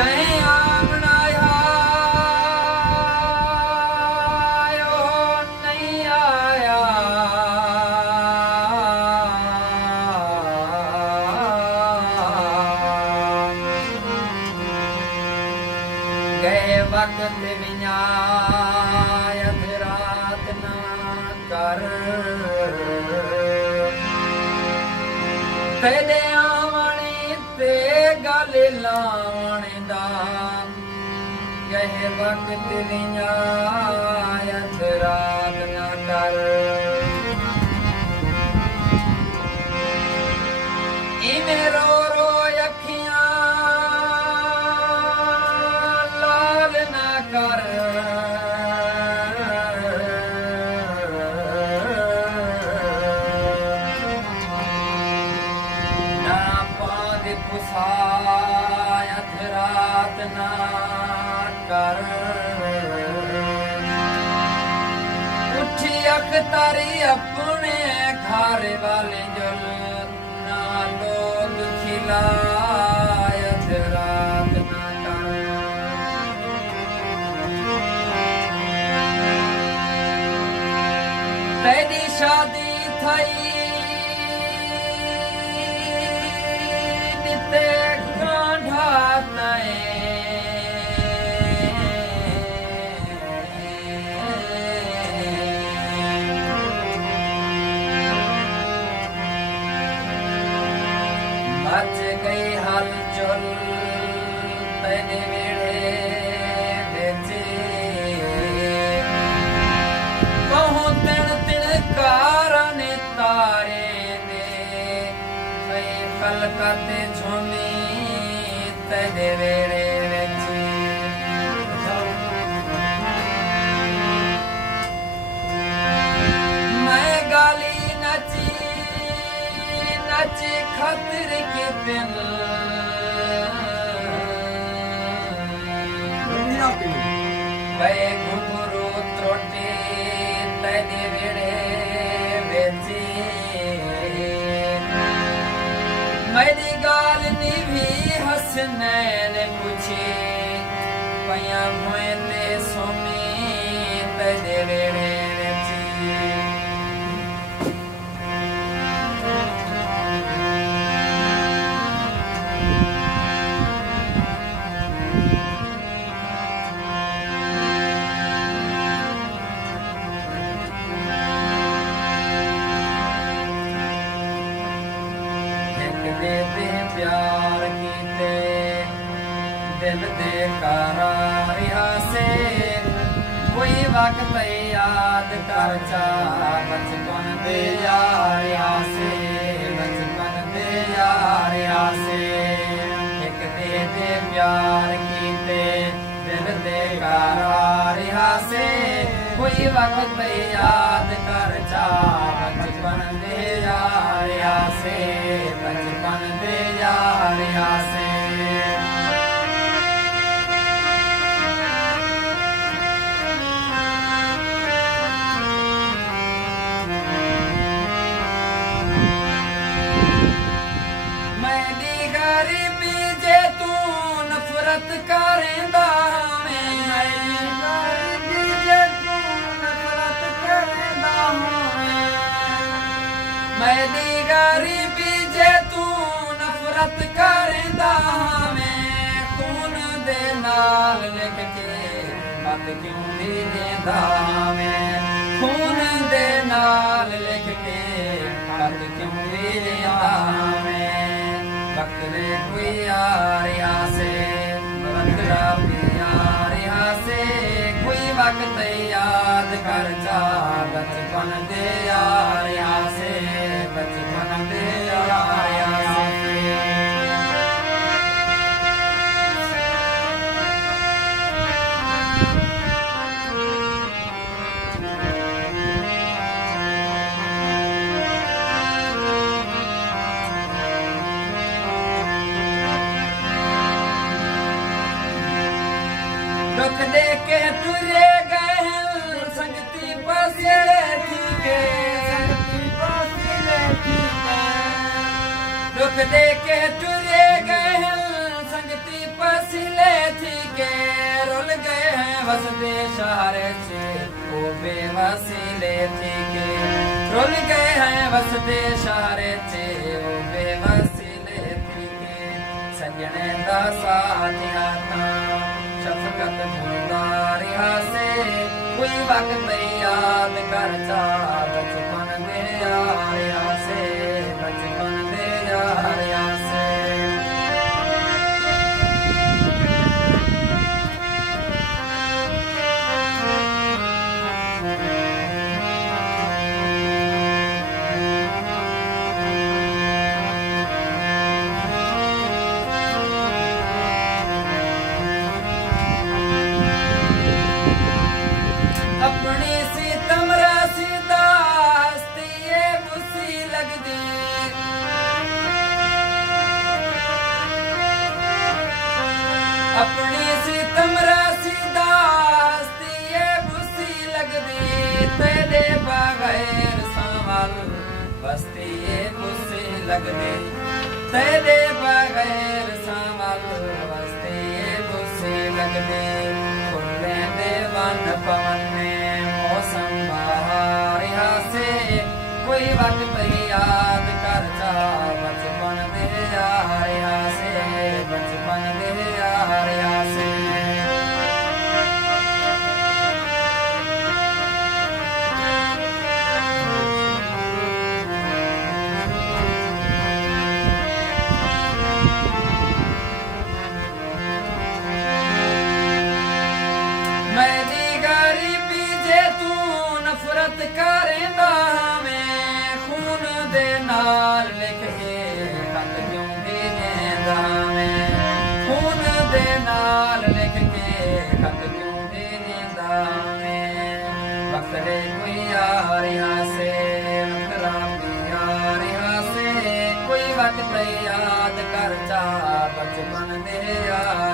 जय आमना आयो नहीं आया गए वक्त विन्यायत रात ना कर तेरे आवणे ते गल लावण दा गए वक्त विन्यायत रात ना कर इने रो रो अखियां लाल ना कर ना पाद पुसायत रात ना कर उठी अखतारी अपने घर वाले जुल ना लोग खिलायत रात ना कर तेरी शादी थई निते गांढा तय मच गई हलचल तेरे वेड़े बेचे कहूँ तिण तिण कारण तारे दे कई फलकत झुमी तेरे वेड़े बेचे मैं गाली नची नची खतर के दिन गए घुघरू त्रोटे तेरे वेड़े बेचे मेरी गाल निभी हसनैन पूछे पया भोए ते सोमी तेरे वेड़े बेचे प्यार कीते दिल दे करारिया से कोई वक्त याद कर चा बचपन दे यारिया से बचपन दे यारिया से एक दे प्यार कीते दिल दे करारिया से कोई वक्त याद कर चा बचपन दे यारिया से बचपन दे यारिया से मैंने गरीबी जे तू नफरत करेंदा मैंने गरीबी जे तू नफरत करेंदा मैं खून दे नाल लिख के मत क्यों दी देंदा मैं खून दे नाल लिख के मत क्यों दी देंदा मैं बकरे कोई यारिया से बकरा प्यारिया से कोई वक्त याद कर जा बचपन दे यारिया से बचपन दे यारिया से दुख दे के तुरे गए संगती पसले थी के दुख दे के तुरे गए संगती पसले वसते शहर से वो बेवसीले थी के रुल गए हैं वसते शहर से वो बेवसीले थी के सजने दा साथिया था शफकत मुदार से कोई वक्त याद करता बचपन दे यारिया से बचपन दे यारिया से अपनी सीतम रासीदा हस्ती ये बुसी लग दे अपनी सीतम रासीदा हस्ती ये बुसी लग दे तेरे बगैर संभाल बस्ती ये बुसी लग दे तेरे बगैर संभाल बस्ती ये बुसी लग दे खुले देवन पवन में मौसम बहारिया से कोई वक्त याद करता बचपन दे यारिया से बचपन दे यारिया से मेरी गरीबी जे तू नफरत करेंदा मैं खून दे नाल लिख के खत क्यों भेजेंदा मैं खून दे नाल लिख के खत क्यों भेजेंदा मैं वक्त है कोई यारिया से वक्त यारिया से कोई वक्त याद करता बचपन दे यार